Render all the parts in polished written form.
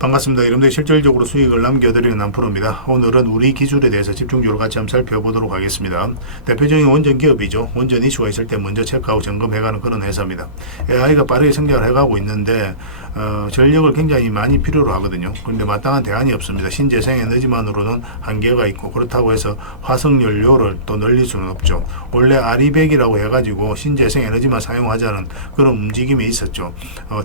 반갑습니다. 여러분들 실질적으로 수익을 남겨드리는 남프로입니다. 오늘은 우리 기술에 대해서 집중적으로 같이 한번 살펴보도록 하겠습니다. 대표적인 원전 기업이죠. 원전 이슈가 있을 때 먼저 체크하고 점검해가는 그런 회사입니다. AI가 빠르게 성장을 해가고 있는데 전력을 굉장히 많이 필요로 하거든요. 그런데 마땅한 대안이 없습니다. 신재생 에너지만으로는 한계가 있고, 그렇다고 해서 화석연료를 또 늘릴 수는 없죠. 원래 RE100이라고 해가지고 신재생 에너지만 사용하자는 그런 움직임이 있었죠.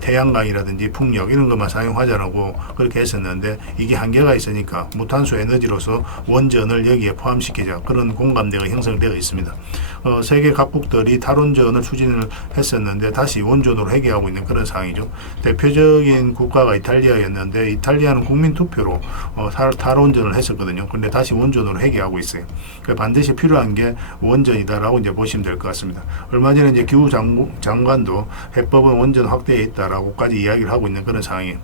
태양광이라든지 풍력 이런 것만 사용하자라고 그렇게 했었는데, 이게 한계가 있으니까 무탄소 에너지로서 원전을 여기에 포함시키자, 그런 공감대가 형성되어 있습니다. 세계 각국들이 탈원전을 추진을 했었는데 다시 원전으로 회귀하고 있는 그런 상황이죠. 대표적인 국가가 이탈리아였는데, 이탈리아는 국민투표로 탈원전을 했었거든요. 근데 다시 원전으로 회귀하고 있어요. 그러니까 반드시 필요한 게 원전이다라고 이제 보시면 될 것 같습니다. 얼마 전에 이제 기후 장관도 해법은 원전 확대에 있다라고까지 이야기를 하고 있는 그런 상황이에요.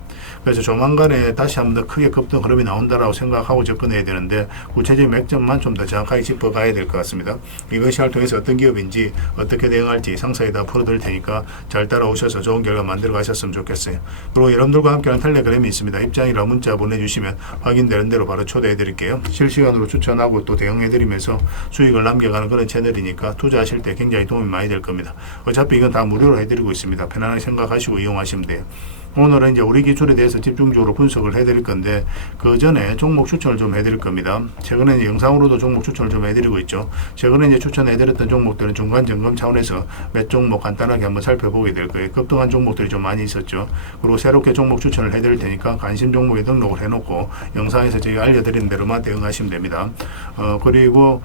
그래서 조만간에 다시 한번 더 크게 급등 흐름이 나온다라고 생각하고 접근해야 되는데, 구체적인 맥점만 좀 더 정확하게 짚어가야 될 것 같습니다. 이것을 통해서 어떤 기업인지 어떻게 대응할지 상세히 다 풀어드릴 테니까 잘 따라오셔서 좋은 결과 만들어 가셨으면 좋겠어요. 그리고 여러분들과 함께하는 텔레그램이 있습니다. 입장이라 문자 보내주시면 확인되는 대로 바로 초대해 드릴게요. 실시간으로 추천하고 또 대응해 드리면서 수익을 남겨가는 그런 채널이니까 투자하실 때 굉장히 도움이 많이 될 겁니다. 어차피 이건 다 무료로 해드리고 있습니다. 편안하게 생각하시고 이용하시면 돼요. 오늘은 이제 우리 기술에 대해서 집중적으로 분석을 해드릴 건데, 그 전에 종목 추천을 좀 해드릴 겁니다. 최근에 이제 영상으로도 종목 추천을 좀 해드리고 있죠. 최근에 이제 추천해드렸던 종목들은 중간 점검 차원에서 몇 종목 간단하게 한번 살펴보게 될 거예요. 급등한 종목들이 좀 많이 있었죠. 그리고 새롭게 종목 추천을 해드릴 테니까 관심 종목에 등록을 해놓고 영상에서 저희가 알려드리는 대로만 대응하시면 됩니다. 그리고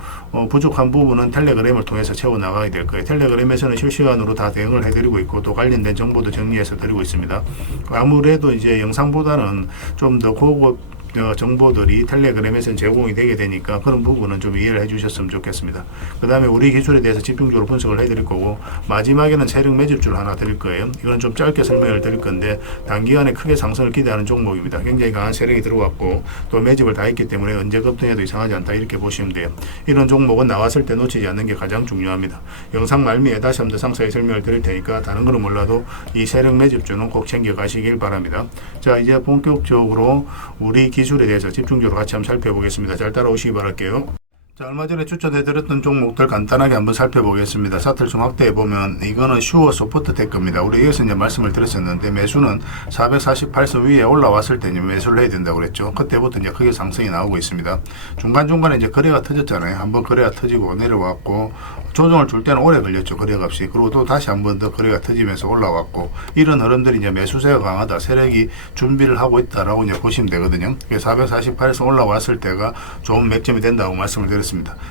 부족한 부분은 텔레그램을 통해서 채워나가게 될 거예요. 텔레그램에서는 실시간으로 다 대응을 해드리고 있고, 또 관련된 정보도 정리해서 드리고 있습니다. 아무래도 이제 영상보다는 좀 더 고급 정보들이 텔레그램에서는 제공이 되게 되니까 그런 부분은 좀 이해를 해주셨으면 좋겠습니다. 그 다음에 우리 기술에 대해서 집중적으로 분석을 해드릴 거고, 마지막에는 세력 매집주를 하나 드릴 거예요. 이건 좀 짧게 설명을 드릴 건데, 단기간에 크게 상승을 기대하는 종목입니다. 굉장히 강한 세력이 들어왔고 또 매집을 다 했기 때문에 언제 급등해도 이상하지 않다, 이렇게 보시면 돼요. 이런 종목은 나왔을 때 놓치지 않는 게 가장 중요합니다. 영상 말미에 다시 한번 더 상세히 설명을 드릴 테니까 다른 거는 몰라도 이 세력 매집주는 꼭 챙겨 가시길 바랍니다. 자, 이제 본격적으로 우리 기술에 대해서 집중적으로 같이 한번 살펴보겠습니다. 잘 따라오시기 바랄게요. 자, 얼마 전에 추천해드렸던 종목들 간단하게 한번 살펴보겠습니다. 차트를 확대해보면 이거는 슈어 소프트 테크입니다. 우리 여기서 이제 말씀을 드렸었는데, 매수는 448선 위에 올라왔을 때 이제 매수를 해야 된다고 그랬죠. 그때부터 이제 크게 상승이 나오고 있습니다. 중간중간에 이제 거래가 터졌잖아요. 한번 거래가 터지고 내려왔고, 조정을 줄 때는 오래 걸렸죠. 거래값이. 그리고 또 다시 한번 더 거래가 터지면서 올라왔고, 이런 흐름들이 이제 매수세가 강하다, 세력이 준비를 하고 있다라고 이제 보시면 되거든요. 448에서 올라왔을 때가 좋은 맥점이 된다고 말씀을 드렸습니다.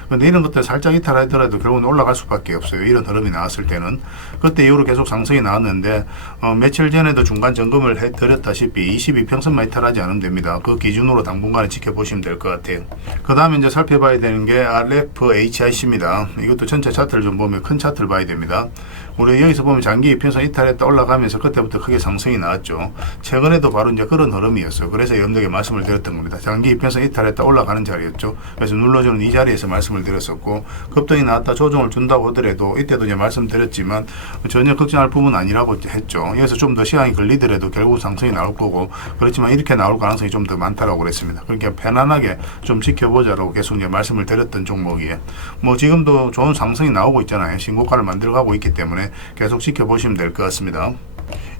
그런데 이런 것들 살짝 이탈하더라도 결국은 올라갈 수밖에 없어요. 이런 흐름이 나왔을 때는. 그때 이후로 계속 상승이 나왔는데, 며칠 전에도 중간 점검을 해드렸다시피 22평선만 이탈하지 않으면 됩니다. 그 기준으로 당분간은 지켜보시면 될 것 같아요. 그 다음에 이제 살펴봐야 되는 게 RFHIC입니다. 이것도 전체 차트를 좀 보면 큰 차트를 봐야 됩니다. 우리 여기서 보면 장기 이평선 이탈했다 올라가면서 그때부터 크게 상승이 나왔죠. 최근에도 바로 이제 그런 흐름이었어요. 그래서 여러분들에게 말씀을 드렸던 겁니다. 장기 이평선 이탈했다 올라가는 자리였죠. 그래서 눌러주는 이 자리에서 말씀을 드렸었고, 급등이 나왔다 조정을 준다고 하더라도 이때도 이제 말씀드렸지만 전혀 걱정할 부분은 아니라고 했죠. 여기서 좀 더 시간이 걸리더라도 결국 상승이 나올 거고, 그렇지만 이렇게 나올 가능성이 좀 더 많다라고 그랬습니다. 그러니까 편안하게 좀 지켜보자라고 계속 이제 말씀을 드렸던 종목이에요. 뭐 지금도 좋은 상승이 나오고 있잖아요. 신고가를 만들어가고 있기 때문에 계속 지켜보시면 될 것 같습니다.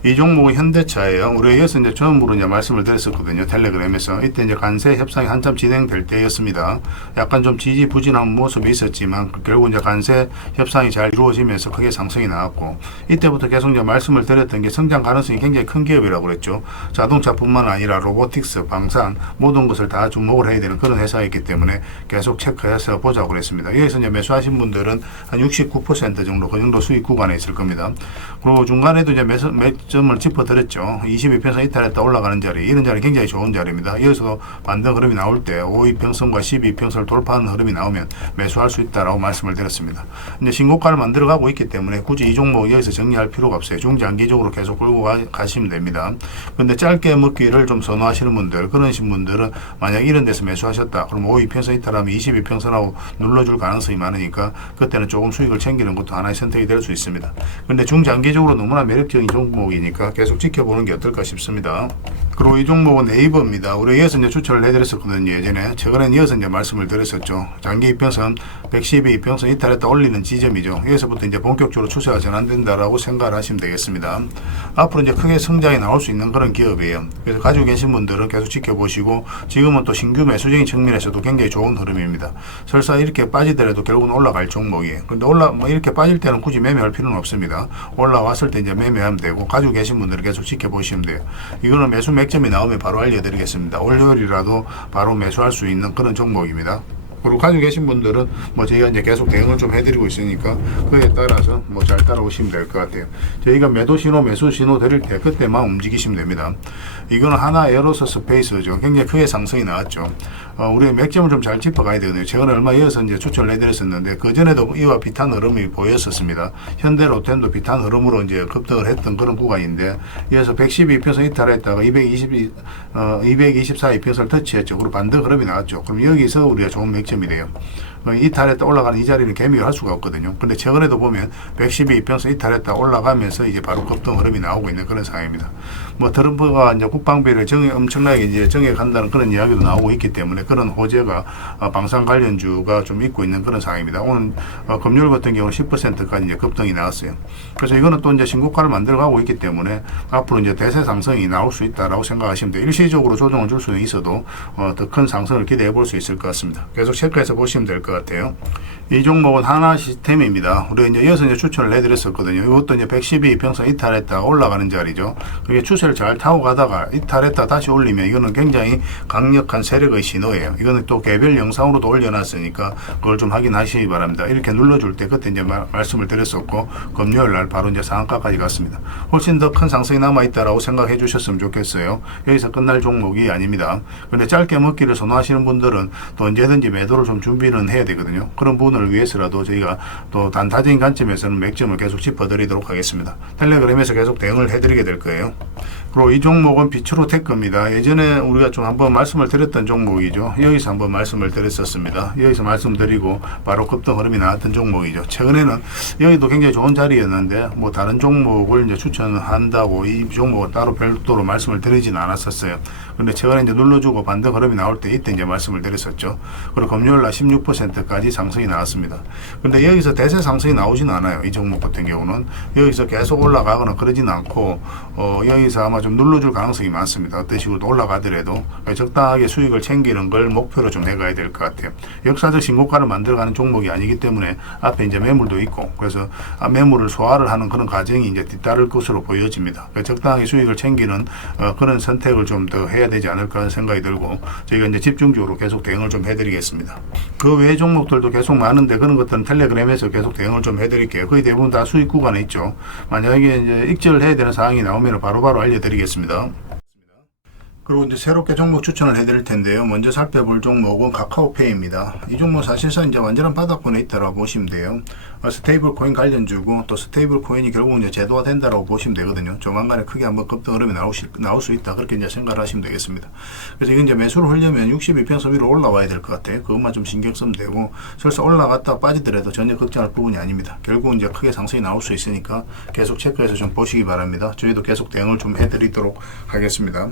이 종목은 현대차예요. 우리가 여기서 이제 처음으로 이제 말씀을 드렸었거든요. 텔레그램에서. 이때 이제 관세 협상이 한참 진행될 때였습니다. 약간 좀 지지부진한 모습이 있었지만 결국 이제 관세 협상이 잘 이루어지면서 크게 상승이 나왔고, 이때부터 계속 이제 말씀을 드렸던 게 성장 가능성이 굉장히 큰 기업이라고 그랬죠. 자동차뿐만 아니라 로보틱스, 방산 모든 것을 다 주목을 해야 되는 그런 회사이기 때문에 계속 체크해서 보자고 그랬습니다. 여기서 이제 매수하신 분들은 한 69% 정도, 그 정도 수익 구간에 있을 겁니다. 그리고 중간에도 이제 맥점을 짚어드렸죠. 22평선 이탈했다 올라가는 자리, 이런 자리 굉장히 좋은 자리입니다. 여기서 반등 흐름이 나올 때 5위평선과 12평선을 돌파하는 흐름이 나오면 매수할 수 있다라고 말씀을 드렸습니다. 이제 신고가를 만들어가고 있기 때문에 굳이 이 종목 여기서 정리할 필요가 없어요. 중장기적으로 계속 끌고 가시면 됩니다. 그런데 짧게 먹기를 좀 선호하시는 분들, 그러신 분들은 만약 이런 데서 매수하셨다, 그럼 5위평선 이탈하면 22평선하고 눌러줄 가능성이 많으니까 그때는 조금 수익을 챙기는 것도 하나의 선택이 될 수 있습니다. 그런데 중장기적으로 너무나 매력적인 종목이니까 계속 지켜보는 게 어떨까 싶습니다. 그리고 이 종목은 네이버입니다. 우리 이어서 이제 추천을 해드렸었거든요. 예전에. 최근에 이어서 이제 말씀을 드렸었죠. 장기 이평선 112 이평선 이탈했다 올리는 지점이죠. 여기서부터 이제 본격적으로 추세가 전환된다라고 생각을 하시면 되겠습니다. 앞으로 이제 크게 성장이 나올 수 있는 그런 기업이에요. 그래서 가지고 계신 분들은 계속 지켜보시고, 지금은 또 신규 매수적인 측면에서도 굉장히 좋은 흐름입니다. 설사 이렇게 빠지더라도 결국은 올라갈 종목이에요. 근데 이렇게 빠질 때는 굳이 매매할 필요는 없습니다. 올라왔을 때 이제 매매하면 되고, 가지고 계신 분들은 계속 지켜보시면 돼요. 이거는 매수 맥점이 나오면 바로 알려드리겠습니다. 월요일이라도 바로 매수할 수 있는 그런 종목입니다. 그리고 가지고 계신 분들은 저희가 이제 계속 대응을 좀 해드리고 있으니까 그에 따라서 잘 따라오시면 될 것 같아요. 저희가 매도 신호, 매수 신호 드릴 때 그때만 움직이시면 됩니다. 이거는 하나 에어로서 스페이스죠. 굉장히 크게 상승이 나왔죠. 우리 맥점을 좀 잘 짚어가야 되거든요. 최근에 얼마 이어서 이제 추천을 해드렸었는데, 그 전에도 이와 비슷한 흐름이 보였었습니다. 현대로템도 비슷한 흐름으로 이제 급등을 했던 그런 구간인데, 이어서 112평선 이탈했다가 224 이평선을 터치했죠. 그리고 반등 흐름이 나왔죠. 그럼 여기서 우리가 좋은 맥점이 돼요. 이탈했다 올라가는 이 자리는 개미를 할 수가 없거든요. 근데 최근에도 보면 112 이평선 이탈했다 올라가면서 이제 바로 급등 흐름이 나오고 있는 그런 상황입니다. 트럼프가 이제 국방비를 엄청나게 이제 정해간다는 그런 이야기도 나오고 있기 때문에 그런 호재가 방산 관련주가 좀 있고 있는 그런 상황입니다. 오늘 금요일 같은 경우는 10%까지 이제 급등이 나왔어요. 그래서 이거는 또 이제 신고가를 만들어가고 있기 때문에 앞으로 이제 대세 상승이 나올 수 있다라고 생각하시면 돼요. 일시적으로 조정을 줄 수는 있어도 더 큰 상승을 기대해 볼 수 있을 것 같습니다. 계속 체크해서 보시면 될 것 같아요. 이 종목은 하나 시스템입니다. 우리가 이제 이어서 이제 추천을 해드렸었거든요. 이것도 이제 112 이평선 이탈했다가 올라가는 자리죠. 그게 추세를 잘 타고 가다가 이탈했다 다시 올리면 이거는 굉장히 강력한 세력의 신호예요. 이거는 또 개별 영상으로도 올려놨으니까 그걸 좀 확인하시기 바랍니다. 이렇게 눌러줄 때 그때 이제 말씀을 드렸었고, 금요일 날 바로 이제 상한가까지 갔습니다. 훨씬 더 큰 상승이 남아있다라고 생각해 주셨으면 좋겠어요. 여기서 끝날 종목이 아닙니다. 근데 짧게 먹기를 선호하시는 분들은 또 언제든지 매도를 좀 준비는 해야 되거든요. 그런 부분을 위해서라도 저희가 또 단타적인 관점에서는 맥점을 계속 짚어드리도록 하겠습니다. 텔레그램에서 계속 대응을 해드리게 될 거예요. 그리고 이 종목은 비추로테크입니다. 예전에 우리가 좀 한번 말씀을 드렸던 종목이죠. 여기서 한번 말씀을 드렸었습니다. 여기서 말씀드리고 바로 급등 흐름이 나왔던 종목이죠. 최근에는 여기도 굉장히 좋은 자리였는데 다른 종목을 이제 추천한다고 이 종목을 따로 별도로 말씀을 드리지는 않았었어요. 근데 최근에 이제 눌러주고 반등 흐름이 나올 때 이때 이제 말씀을 드렸었죠. 그리고 금요일 날 16%까지 상승이 나왔습니다. 근데 여기서 대세 상승이 나오지는 않아요. 이 종목 같은 경우는 여기서 계속 올라가거나 그러지는 않고 여기서 아마 좀 눌러줄 가능성이 많습니다. 어떤 식으로 올라가더라도 적당하게 수익을 챙기는 걸 목표로 좀 해가야 될 것 같아요. 역사적 신고가를 만들어가는 종목이 아니기 때문에 앞에 이제 매물도 있고, 그래서 매물을 소화를 하는 그런 과정이 이제 뒤따를 것으로 보여집니다. 적당하게 수익을 챙기는 그런 선택을 좀 더 해야 되지 않을까 하는 생각이 들고, 저희가 이제 집중적으로 계속 대응을 좀 해드리겠습니다. 그 외 종목들도 계속 많은데 그런 것들은 텔레그램에서 계속 대응을 좀 해드릴게요. 거의 대부분 다 수익 구간에 있죠. 만약에 이제 익절을 해야 되는 상황이 나오면 바로바로 알려드리겠습니다. 그리고 이제 새롭게 종목 추천을 해드릴 텐데요. 먼저 살펴볼 종목은 카카오페이입니다. 이 종목 사실상 이제 완전한 바닥권에 있다라고 보시면 돼요. 스테이블 코인 관련주고, 또 스테이블 코인이 결국 이제 제도화 된다라고 보시면 되거든요. 조만간에 크게 한번 급등 흐름이 나올 수 있다, 그렇게 이제 생각을 하시면 되겠습니다. 그래서 이건 이제 매수를 하려면 62평선 위로 올라와야 될 것 같아요. 그것만 좀 신경 쓰면 되고, 설사 올라갔다 빠지더라도 전혀 걱정할 부분이 아닙니다. 결국은 이제 크게 상승이 나올 수 있으니까 계속 체크해서 좀 보시기 바랍니다. 저희도 계속 대응을 좀 해드리도록 하겠습니다.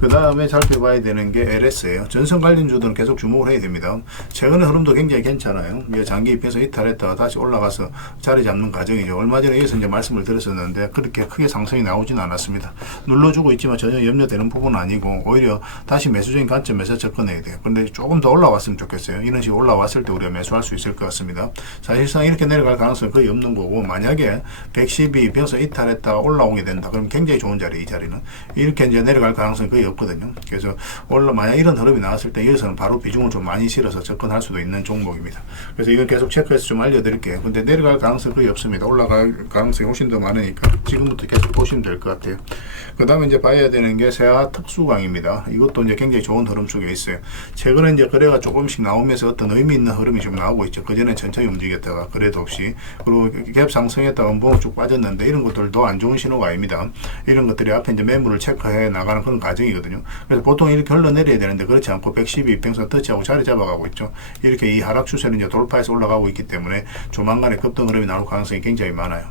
그 다음에 살펴봐야 되는 게 LS예요. 전선 관련주들은 계속 주목을 해야 됩니다. 최근의 흐름도 굉장히 괜찮아요. 장기 입에서 이탈했다가 다시 올라가서 자리 잡는 과정이죠. 얼마 전에 여기서 이제 말씀을 드렸었는데 그렇게 크게 상승이 나오지는 않았습니다. 눌러주고 있지만 전혀 염려되는 부분은 아니고, 오히려 다시 매수적인 관점에서 접근해야 돼요. 근데 조금 더 올라왔으면 좋겠어요. 이런 식으로 올라왔을 때 우리가 매수할 수 있을 것 같습니다. 사실상 이렇게 내려갈 가능성은 거의 없는 거고, 만약에 112 변서 이탈했다가 올라오게 된다, 그럼 굉장히 좋은 자리, 이 자리는 이렇게 이제 내려갈 가능성이 거의 없거든요. 그래서 만약 이런 흐름이 나왔을 때 여기서는 바로 비중을 좀 많이 실어서 접근할 수도 있는 종목입니다. 그래서 이건 계속 체크해서 좀 알려드릴게요. 근데 내려갈 가능성이 거의 없습니다. 올라갈 가능성이 훨씬 더 많으니까 지금부터 계속 보시면 될 것 같아요. 그 다음에 이제 봐야 되는 게 세아 특수광입니다. 이것도 이제 굉장히 좋은 흐름 속에 있어요. 최근에 이제 거래가 조금씩 나오면서 어떤 의미 있는 흐름이 좀 나오고 있죠. 그전에 천천히 움직였다가 거래도 없이, 그리고 갭 상승했다가 음봉을 쭉 빠졌는데, 이런 것들도 안 좋은 신호가 아닙니다. 이런 것들이 앞에 이제 매물을 체크해 나가는 그런 과정이거든요. 있거든요. 그래서 보통 이렇게 흘러내려야 되는데 그렇지 않고 112 이평선 터치하고 자리 잡아가고 있죠. 이렇게 이 하락 추세는 이제 돌파해서 올라가고 있기 때문에 조만간에 급등 흐름이 나올 가능성이 굉장히 많아요.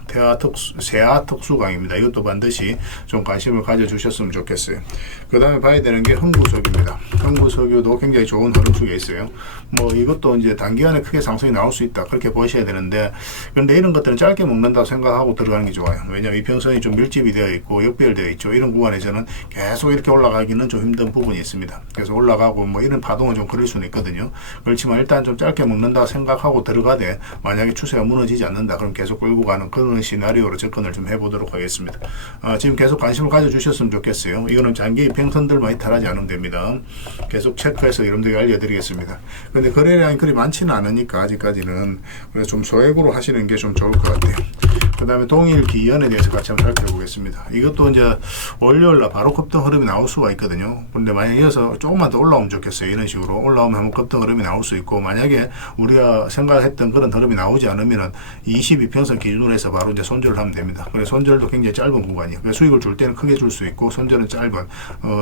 세아 특수강입니다. 이것도 반드시 좀 관심을 가져주셨으면 좋겠어요. 그 다음에 봐야 되는 게 흥구석유입니다. 흥구석유도 굉장히 좋은 흐름 속에 있어요. 뭐 이것도 이제 단기간에 크게 상승이 나올 수 있다 그렇게 보셔야 되는데, 그런데 이런 것들은 짧게 먹는다고 생각하고 들어가는 게 좋아요. 왜냐하면 이평선이 좀 밀집이 되어 있고 역배열되어 있죠. 이런 구간에서는 계속 이렇게 올라가기는 좀 힘든 부분이 있습니다. 그래서 올라가고 뭐 이런 파동은 좀 그럴 수는 있거든요. 그렇지만 일단 좀 짧게 먹는다 생각하고 들어가되, 만약에 추세가 무너지지 않는다 그럼 계속 끌고 가는 그런 시나리오로 접근을 좀 해보도록 하겠습니다. 지금 계속 관심을 가져주셨으면 좋겠어요. 이거는 장기 이평선들만 이탈하지 않으면 됩니다. 계속 체크해서 여러분들에게 알려드리겠습니다. 근데 거래량이 그리 많지는 않으니까 아직까지는, 그래서 좀 소액으로 하시는 게 좀 좋을 것 같아요. 그 다음에 동일기연에 대해서 같이 한번 살펴보겠습니다. 이것도 이제 월요일날 바로 급등 흐름이 나올 수가 있거든요. 근데 만약에 이어서 조금만 더 올라오면 좋겠어요. 이런 식으로 올라오면 한번 급등 흐름이 나올 수 있고, 만약에 우리가 생각했던 그런 흐름이 나오지 않으면은 22평선 기준으로 해서 바로 이제 손절을 하면 됩니다. 그래서 손절도 굉장히 짧은 구간이에요. 그래서 수익을 줄 때는 크게 줄 수 있고, 손절은 짧은,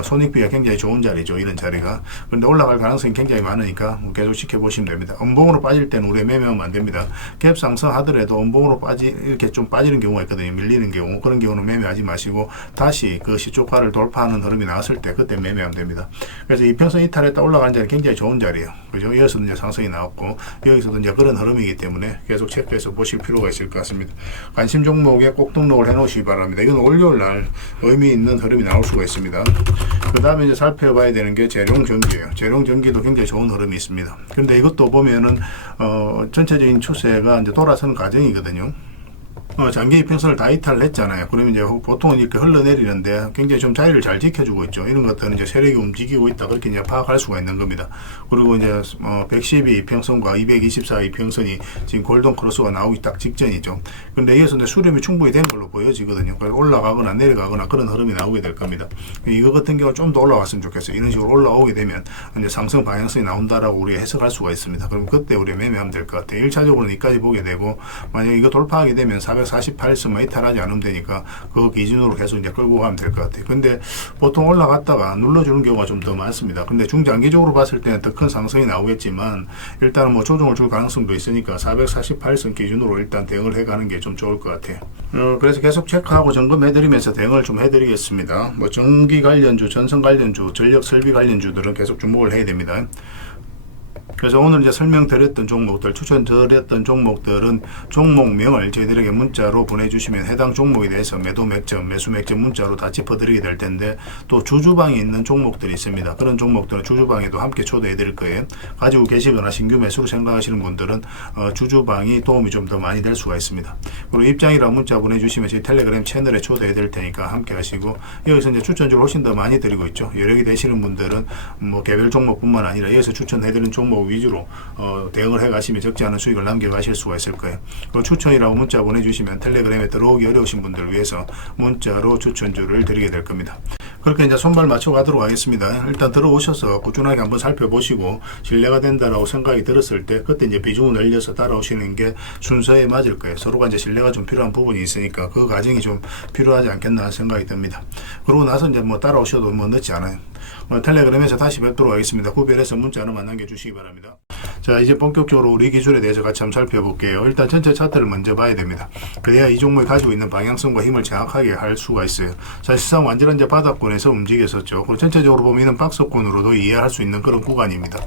손익비가 굉장히 좋은 자리죠. 이런 자리가. 그런데 올라갈 가능성이 굉장히 많으니까 계속 지켜보시면 됩니다. 음봉으로 빠질 때는 우리가 매매하면 안 됩니다. 갭 상승하더라도 음봉으로 이렇게 좀 빠지는 경우가 있거든요. 밀리는 경우. 그런 경우는 매매하지 마시고 다시 그 시초가를 돌파하는 흐름이 나왔을 때 그때 매매하면 됩니다. 그래서 이평선 이탈했다 올라가는 자리 굉장히 좋은 자리예요. 그죠? 여기서도 이제 상승이 나왔고 여기서도 이제 그런 흐름이기 때문에 계속 체크해서 보실 필요가 있을 것 같습니다. 관심 종목에 꼭 등록을 해 놓으시기 바랍니다. 이건 월요일 날 의미 있는 흐름이 나올 수가 있습니다. 그 다음에 이제 살펴봐야 되는 게 재룡전기예요. 재룡전기도 굉장히 좋은 흐름이 있습니다. 근데 이것도 보면은 전체적인 추세가 이제 돌아서는 과정이거든요. 장기 이평선을 다 이탈을 했잖아요. 그러면 이제 보통은 이렇게 흘러내리는데 굉장히 좀 자리를 잘 지켜주고 있죠. 이런 것들은 이제 세력이 움직이고 있다 그렇게 이제 파악할 수가 있는 겁니다. 그리고 이제 112 이평선과 224 이평선이 지금 골든 크로스가 나오기 딱 직전이죠. 근데 여기서 이제 수렴이 충분히 된 걸로 보여지거든요. 그래서 올라가거나 내려가거나 그런 흐름이 나오게 될 겁니다. 이거 같은 경우는 좀 더 올라왔으면 좋겠어요. 이런 식으로 올라오게 되면 이제 상승 방향성이 나온다라고 우리가 해석할 수가 있습니다. 그럼 그때 우리가 매매하면 될 것 같아요. 1차적으로는 이까지 보게 되고, 만약에 이거 돌파하게 되면 448선만 이탈하지 않으면 되니까 그 기준으로 계속 이제 끌고 가면 될 것 같아요. 근데 보통 올라갔다가 눌러주는 경우가 좀 더 많습니다. 근데 중장기적으로 봤을 때는 더 큰 상승이 나오겠지만 일단은 뭐 조정을 줄 가능성도 있으니까 448선 기준으로 일단 대응을 해가는 게 좀 좋을 것 같아요. 그래서 계속 체크하고 점검해드리면서 대응을 좀 해드리겠습니다. 뭐 전기 관련주, 전선 관련주, 전력 설비 관련주들은 계속 주목을 해야 됩니다. 그래서 오늘 이제 설명드렸던 종목들, 추천드렸던 종목들은 종목명을 저희들에게 문자로 보내주시면 해당 종목에 대해서 매도 맥점, 매수 맥점 문자로 다 짚어드리게 될 텐데, 또 주주방에 있는 종목들이 있습니다. 그런 종목들은 주주방에도 함께 초대해 드릴 거예요. 가지고 계시거나 신규 매수로 생각하시는 분들은 주주방이 도움이 좀 더 많이 될 수가 있습니다. 그리고 입장이라고 문자 보내주시면 저희 텔레그램 채널에 초대해 드릴 테니까 함께 하시고, 여기서 이제 추천주를 훨씬 더 많이 드리고 있죠. 여력이 되시는 분들은 뭐 개별 종목뿐만 아니라 여기서 추천해 드리는 종목 위주로 대응을 해가시면 적지 않은 수익을 남겨가실 수가 있을 거예요. 추천이라고 문자 보내주시면 텔레그램에 들어오기 어려우신 분들을 위해서 문자로 추천주를 드리게 될 겁니다. 그렇게 이제 손발 맞춰 가도록 하겠습니다. 일단 들어오셔서 꾸준하게 한번 살펴보시고 신뢰가 된다라고 생각이 들었을 때 그때 이제 비중을 늘려서 따라오시는 게 순서에 맞을 거예요. 서로가 이제 신뢰가 좀 필요한 부분이 있으니까 그 과정이 좀 필요하지 않겠나 생각이 듭니다. 그러고 나서 이제 뭐 따라오셔도 뭐 늦지 않아요. 텔레그램에서 다시 뵙도록 하겠습니다. 구별해서 문자로만 남겨주시기 바랍니다. 자, 이제 본격적으로 우리 기술에 대해서 같이 한번 살펴볼게요. 일단 전체 차트를 먼저 봐야 됩니다. 그래야 이 종목이 가지고 있는 방향성과 힘을 정확하게 할 수가 있어요. 사실상 완전한 이제 바닥권에서 움직였었죠. 그리고 전체적으로 보면 이런 박스권으로도 이해할 수 있는 그런 구간입니다.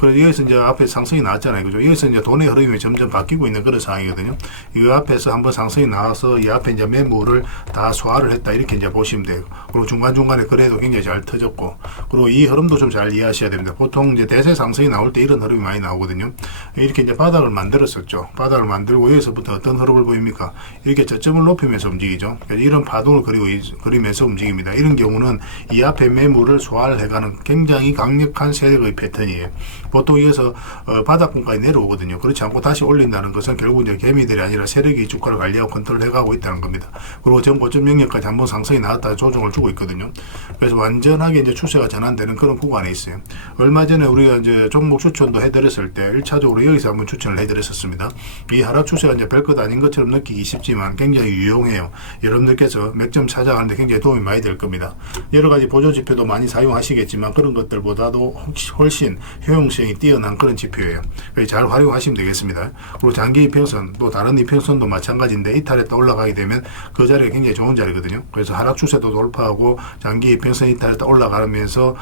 그래서 여기서 이제 앞에 상승이 나왔잖아요. 그죠? 여기서 이제 돈의 흐름이 점점 바뀌고 있는 그런 상황이거든요. 이 앞에서 한번 상승이 나와서 이 앞에 이제 매물을 다 소화를 했다. 이렇게 이제 보시면 돼요. 그리고 중간중간에 거래도 굉장히 잘 터졌고, 그리고 이 흐름도 좀 잘 이해하셔야 됩니다. 보통 이제 대세 상승이 나올 때 이런 흐름이 많이 나오거든요. 이렇게 이제 바닥을 만들었었죠. 바닥을 만들고 여기서부터 어떤 흐름을 보입니까? 이렇게 저점을 높이면서 움직이죠. 이런 파동을 그리면서 움직입니다. 이런 경우는 이 앞에 매물을 소화를 해가는 굉장히 강력한 세력의 패턴이에요. 보통 여기서 바닥권까지 내려오거든요. 그렇지 않고 다시 올린다는 것은 결국 이제 개미들이 아니라 세력이 주가를 관리하고 컨트롤해가고 있다는 겁니다. 그리고 전 고점 영역까지 한번 상승이 나왔다 조정을 주고 있거든요. 그래서 완전하게 이제 추세가 전환되는 그런 구간에 있어요. 얼마 전에 우리가 이제 종목 추천도 해드렸 드렸을 때 1차적으로 여기서 한번 추천을 해드렸었습니다. 이 하락 추세가 이제 별것 아닌 것처럼 느끼기 쉽지만 굉장히 유용해요. 여러분들께서 맥점 찾아가는데 굉장히 도움이 많이 될 겁니다. 여러 가지 보조 지표도 많이 사용하시겠지만 그런 것들보다도 훨씬 효용성이 뛰어난 그런 지표예요. 잘 활용하시면 되겠습니다. 그리고 장기 이평선 또 다른 이평선도 마찬가지인데 이탈했다 올라가게 되면 그 자리가 굉장히 좋은 자리거든요. 그래서 하락 추세도 돌파하고 장기 이평선 이탈했다 올라가면서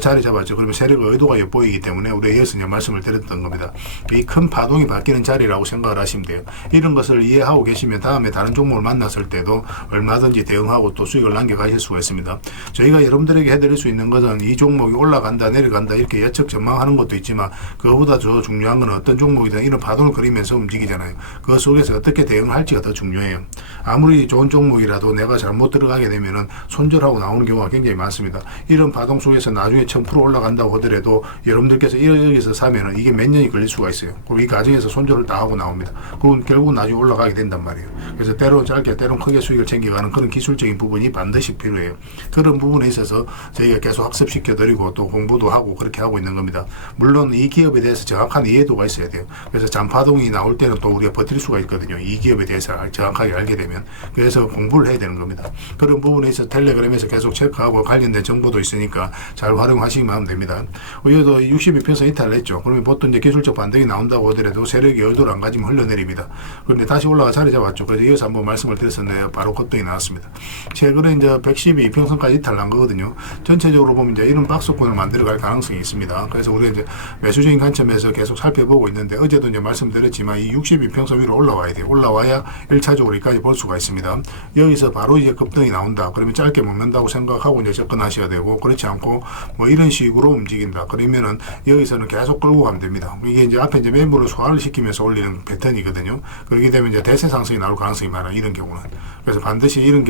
자리 잡았죠. 그러면 세력 의도가 엿보이기 때문에 우리가 이어서 말씀을 드렸던 겁니다. 이 큰 파동이 바뀌는 자리라고 생각을 하시면 돼요. 이런 것을 이해하고 계시면 다음에 다른 종목을 만났을 때도 얼마든지 대응하고 또 수익을 남겨가실 수가 있습니다. 저희가 여러분들에게 해드릴 수 있는 것은 이 종목이 올라간다 내려간다 이렇게 예측 전망하는 것도 있지만 그거보다 더 중요한 건 어떤 종목이든 이런 파동을 그리면서 움직이잖아요. 그 속에서 어떻게 대응할지가 더 중요해요. 아무리 좋은 종목이라도 내가 잘못 들어가게 되면은 손절하고 나오는 경우가 굉장히 많습니다. 이런 파동 속에서 나중에 1000% 올라간다고 하더라도 여러분들께서 여기서 사면은 이게 몇 년이 걸릴 수가 있어요. 그리고 이 과정에서 손절을 다 하고 나옵니다. 그건 결국 나중에 올라가게 된단 말이에요. 그래서 때론 짧게 때론 크게 수익을 챙겨가는 그런 기술적인 부분이 반드시 필요해요. 그런 부분에 있어서 저희가 계속 학습시켜 드리고 또 공부도 하고 그렇게 하고 있는 겁니다. 물론 이 기업에 대해서 정확한 이해도가 있어야 돼요. 그래서 잔파동이 나올 때는 또 우리가 버틸 수가 있거든요. 이 기업에 대해서 정확하게 알게 되면. 그래서 공부를 해야 되는 겁니다. 그런 부분에 있어서 텔레그램에서 계속 체크하고 관련된 정보도 있으니까 잘 활용하시기만 하면 됩니다. 여기도 62평선 이탈을 했죠. 그러면 보통 이제 기술적 반등이 나온다고 하더라도 세력이 열도를 안 가지면 흘러내립니다. 그런데 다시 올라가 자리 잡았죠. 그래서 이어서 한번 말씀을 드렸었는데 바로 급등이 나왔습니다. 최근에 이제 112평선까지 이탈 난 거거든요. 전체적으로 보면 이제 이런 박스권을 만들어갈 가능성이 있습니다. 그래서 우리가 이제 매수적인 관점에서 계속 살펴보고 있는데 어제도 이제 말씀드렸지만 이 62평선 위로 올라와야 돼요. 올라와야 1차적으로 여기까지 볼 수가 있습니다. 여기서 바로 이제 급등이 나온다. 그러면 짧게 먹는다고 생각하고 이제 접근하셔야 되고 그렇지 않고 뭐 이런 식으로 움직인다. 그러면은 여기서는 계속 끌고 가면 됩니다. 이게 이제 앞에 이제 매물을 소화를 시키면서 올리는 패턴이거든요. 그렇게 되면 이제 대세 상승이 나올 가능성이 많아 이런 경우는. 그래서 반드시 이런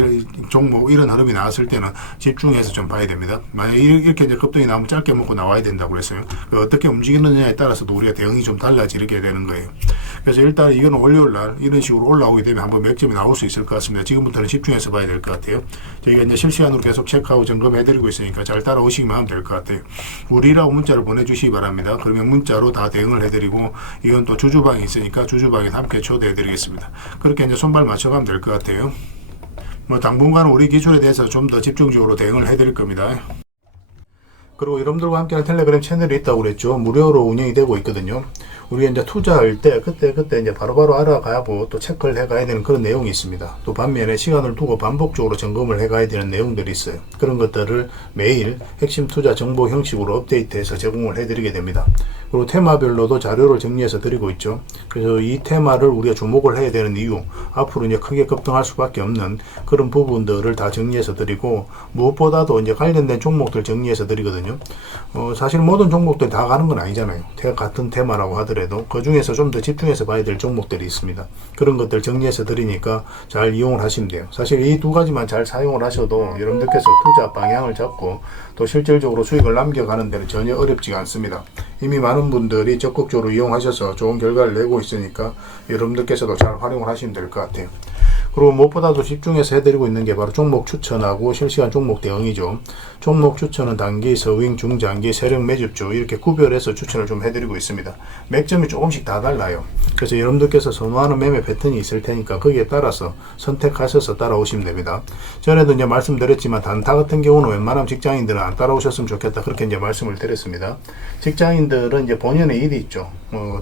종목 이런 흐름이 나왔을 때는 집중해서 좀 봐야 됩니다. 만약 이렇게 이제 급등이 나오면 짧게 먹고 나와야 된다고 그랬어요. 어떻게 움직이느냐에 따라서도 우리가 대응이 좀 달라지게 되는 거예요. 그래서 일단 이거는 월요일 날 이런 식으로 올라오게 되면 한번 맥점이 나올 수 있을 것 같습니다. 지금부터는 집중해서 봐야 될 것 같아요. 저희가 이제 실시간으로 계속 체크하고 점검해드리고 있으니까 잘 따라오시기만 하면 될 것 같아요. 우리라고 문자를 보내주시기 바랍니다. 그러면 문자로 다 대응을 해드리고 이건 또 주주방이 있으니까 주주방에 함께 초대해드리겠습니다. 그렇게 이제 손발 맞춰가면 될 것 같아요. 뭐 당분간은 우리 기술에 대해서 좀 더 집중적으로 대응을 해드릴 겁니다. 그리고 여러분들과 함께하는 텔레그램 채널이 있다고 그랬죠. 무료로 운영이 되고 있거든요. 우리가 이제 투자할 때 그때 이제 바로바로 알아가고 또 체크를 해가야 되는 그런 내용이 있습니다. 또 반면에 시간을 두고 반복적으로 점검을 해가야 되는 내용들이 있어요. 그런 것들을 매일 핵심 투자 정보 형식으로 업데이트해서 제공을 해드리게 됩니다. 그리고 테마별로도 자료를 정리해서 드리고 있죠. 그래서 이 테마를 우리가 주목을 해야 되는 이유, 앞으로 이제 크게 급등할 수밖에 없는 그런 부분들을 다 정리해서 드리고 무엇보다도 이제 관련된 종목들 정리해서 드리거든요. 사실 모든 종목들이 다 가는 건 아니잖아요. 같은 테마라고 하더라도 그 중에서 좀 더 집중해서 봐야 될 종목들이 있습니다. 그런 것들 정리해서 드리니까 잘 이용을 하시면 돼요. 사실 이 두 가지만 잘 사용을 하셔도 여러분들께서 투자 방향을 잡고 또 실질적으로 수익을 남겨가는 데는 전혀 어렵지가 않습니다. 이미 많은 분들이 적극적으로 이용하셔서 좋은 결과를 내고 있으니까 여러분들께서도 잘 활용을 하시면 될 것 같아요. 그리고 무엇보다도 집중해서 해드리고 있는 게 바로 종목 추천하고 실시간 종목 대응이죠. 종목 추천은 단기, 서윙, 중장기, 세력 매집주 이렇게 구별해서 추천을 좀 해드리고 있습니다. 맥점이 조금씩 다 달라요. 그래서 여러분들께서 선호하는 매매 패턴이 있을 테니까 거기에 따라서 선택하셔서 따라오시면 됩니다. 전에도 이제 말씀드렸지만 단타 같은 경우는 웬만하면 직장인들은 안 따라오셨으면 좋겠다 그렇게 이제 말씀을 드렸습니다. 직장인들은 이제 본연의 일이 있죠.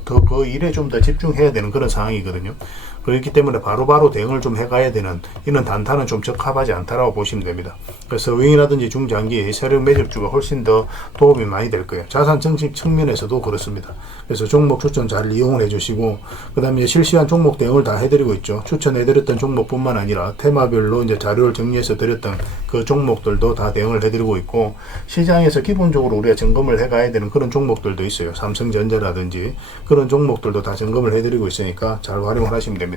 더 그 일에 좀 더 집중해야 되는 그런 상황이거든요. 그렇기 때문에 바로바로 대응을 좀 해가야 되는 이런 단타는 좀 적합하지 않다라고 보시면 됩니다. 그래서 서윙이라든지 중장기 세력 매집주가 훨씬 더 도움이 많이 될 거예요. 자산 정식 측면에서도 그렇습니다. 그래서 종목 추천 잘 이용을 해주시고 그 다음에 실시간 종목 대응을 다 해드리고 있죠. 추천해드렸던 종목뿐만 아니라 테마별로 이제 자료를 정리해서 드렸던 그 종목들도 다 대응을 해드리고 있고 시장에서 기본적으로 우리가 점검을 해가야 되는 그런 종목들도 있어요. 삼성전자라든지 그런 종목들도 다 점검을 해드리고 있으니까 잘 활용을 하시면 됩니다.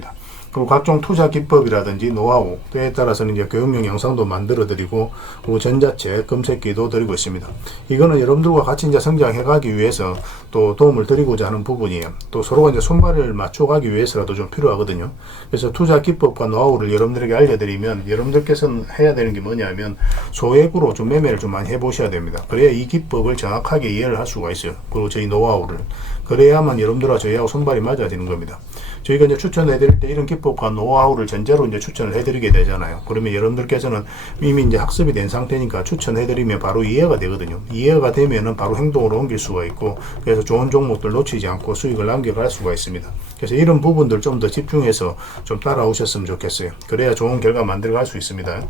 그리고 각종 투자 기법이라든지 노하우, 때에 따라서는 이제 교육용 영상도 만들어 드리고, 그리고 전자책, 검색기도 드리고 있습니다. 이거는 여러분들과 같이 이제 성장해 가기 위해서 또 도움을 드리고자 하는 부분이에요. 또 서로가 이제 손발을 맞춰 가기 위해서라도 좀 필요하거든요. 그래서 투자 기법과 노하우를 여러분들에게 알려드리면, 여러분들께서는 해야 되는 게 뭐냐면 소액으로 좀 매매를 좀 많이 해보셔야 됩니다. 그래야 이 기법을 정확하게 이해를 할 수가 있어요. 그리고 저희 노하우를. 그래야만 여러분들과 저희하고 손발이 맞아지는 겁니다. 저희가 이제 추천해드릴 때 이런 기법과 노하우를 전제로 이제 추천을 해드리게 되잖아요. 그러면 여러분들께서는 이미 이제 학습이 된 상태니까 추천해드리면 바로 이해가 되거든요. 이해가 되면은 바로 행동으로 옮길 수가 있고, 그래서 좋은 종목들 놓치지 않고 수익을 남겨갈 수가 있습니다. 그래서 이런 부분들 좀 더 집중해서 좀 따라오셨으면 좋겠어요. 그래야 좋은 결과 만들어갈 수 있습니다.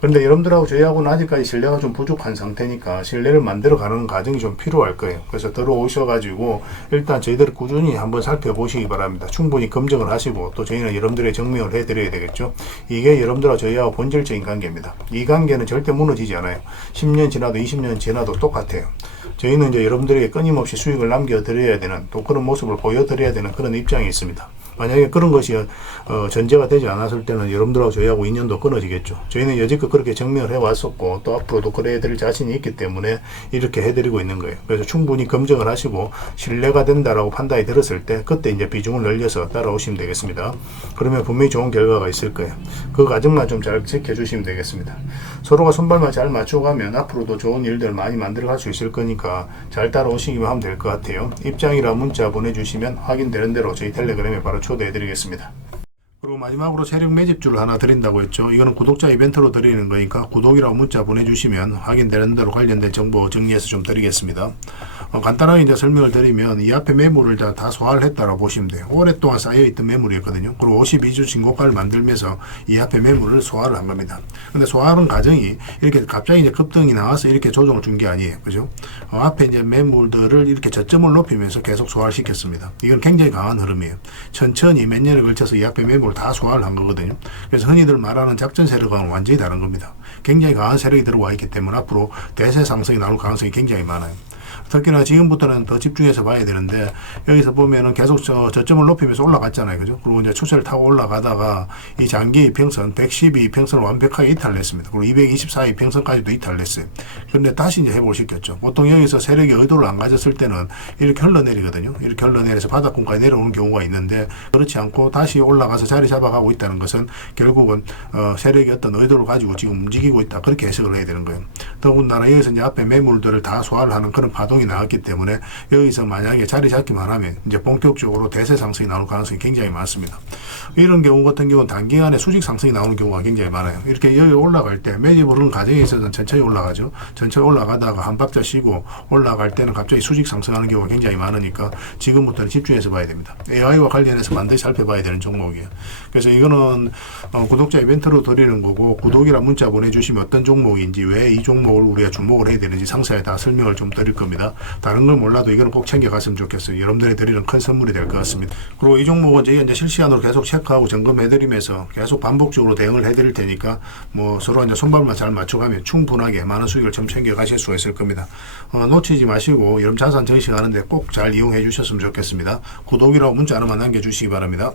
그런데 여러분들하고 저희하고는 아직까지 신뢰가 좀 부족한 상태니까 신뢰를 만들어가는 과정이 좀 필요할 거예요. 그래서 들어오셔가지고 일단 저희들을 꾸준히 한번 살펴보시기 바랍니다. 충분히 검증을 하시고, 또 저희는 여러분들의 증명을 해드려야 되겠죠. 이게 여러분들하고 저희하고 본질적인 관계입니다. 이 관계는 절대 무너지지 않아요. 10년 지나도 20년 지나도 똑같아요. 저희는 이제 여러분들에게 끊임없이 수익을 남겨드려야 되는, 또 그런 모습을 보여드려야 되는 그런 입장이 있습니다. 만약에 그런 것이 전제가 되지 않았을 때는 여러분들하고 저희하고 인연도 끊어지겠죠. 저희는 여지껏 그렇게 증명을 해왔었고, 또 앞으로도 그래 드릴 자신이 있기 때문에 이렇게 해드리고 있는 거예요. 그래서 충분히 검증을 하시고 신뢰가 된다라고 판단이 들었을 때 그때 이제 비중을 늘려서 따라오시면 되겠습니다. 그러면 분명히 좋은 결과가 있을 거예요. 그 과정만 좀 잘 지켜주시면 되겠습니다. 서로가 손발만 잘 맞춰가면 앞으로도 좋은 일들 많이 만들어갈 수 있을 거니까 잘 따라오시기만 하면 될 것 같아요. 입장이라 문자 보내주시면 확인되는 대로 저희 텔레그램에 바로 초대해드리겠습니다. 그리고 마지막으로 세력 매집주를 하나 드린다고 했죠. 이거는 구독자 이벤트로 드리는 거니까 구독이라고 문자 보내주시면 확인되는 대로 관련된 정보 정리해서 좀 드리겠습니다. 간단하게 이제 설명을 드리면 이 앞에 매물을 다 소화를 했다고 보시면 돼요. 오랫동안 쌓여있던 매물이었거든요. 그리고 52주 신고가를 만들면서 이 앞에 매물을 소화를 한 겁니다. 근데 소화하는 과정이 이렇게 갑자기 이제 급등이 나와서 이렇게 조정을 준 게 아니에요. 그죠? 앞에 이제 매물들을 이렇게 저점을 높이면서 계속 소화를 시켰습니다. 이건 굉장히 강한 흐름이에요. 천천히 몇 년에 걸쳐서 이 앞에 매물을 다 소화를 한 거거든요. 그래서 흔히들 말하는 작전 세력과는 완전히 다른 겁니다. 굉장히 강한 세력이 들어와 있기 때문에 앞으로 대세 상승이 나올 가능성이 굉장히 많아요. 특히나 지금부터는 더 집중해서 봐야 되는데, 여기서 보면은 계속 저점을 높이면서 올라갔잖아요. 그죠? 그리고 이제 추세를 타고 올라가다가 이 장기 이평선 112 이평선을 완벽하게 이탈냈습니다. 그리고 224 이평선까지도 이탈냈어요. 그런데 다시 이제 해볼 수 있겠죠. 보통 여기서 세력이 의도를 안 가졌을 때는 이렇게 흘러내리거든요. 이렇게 흘러내려서 바닥권까지 내려오는 경우가 있는데, 그렇지 않고 다시 올라가서 자리 잡아가고 있다는 것은 결국은 세력이 어떤 의도를 가지고 지금 움직이고 있다, 그렇게 해석을 해야 되는 거예요. 더군다나 여기서 이제 앞에 매물들을 다 소화를 하는 그런 파동이 나왔기 때문에 여기서 만약에 자리 잡기만 하면 이제 본격적으로 대세 상승이 나올 가능성이 굉장히 많습니다. 이런 경우 같은 경우는 단기간에 수직 상승이 나오는 경우가 굉장히 많아요. 이렇게 여기 올라갈 때 매집을 하는 과정에 있어서는 천천히 올라가죠. 천천히 올라가다가 한 박자 쉬고 올라갈 때는 갑자기 수직 상승하는 경우가 굉장히 많으니까 지금부터는 집중해서 봐야 됩니다. AI와 관련해서 반드시 살펴봐야 되는 종목이에요. 그래서 이거는 구독자 이벤트로 드리는 거고, 구독이란 문자 보내주시면 어떤 종목인지, 왜 이 종목을 우리가 주목을 해야 되는지 상세히 다 설명을 좀 드릴 겁니다. 다른 걸 몰라도 이거는 꼭 챙겨갔으면 좋겠어요. 여러분들이 드리는 큰 선물이 될 것 같습니다. 그리고 이 종목은 저희가 이제 실시간으로 계속 체크하고 점검해드리면서 계속 반복적으로 대응을 해드릴 테니까 뭐 서로 이제 손발만 잘 맞춰가면 충분하게 많은 수익을 좀 챙겨가실 수가 있을 겁니다. 놓치지 마시고 여러분 자산 전시하는데 꼭 잘 이용해 주셨으면 좋겠습니다. 구독이라고 문자 하나만 남겨주시기 바랍니다.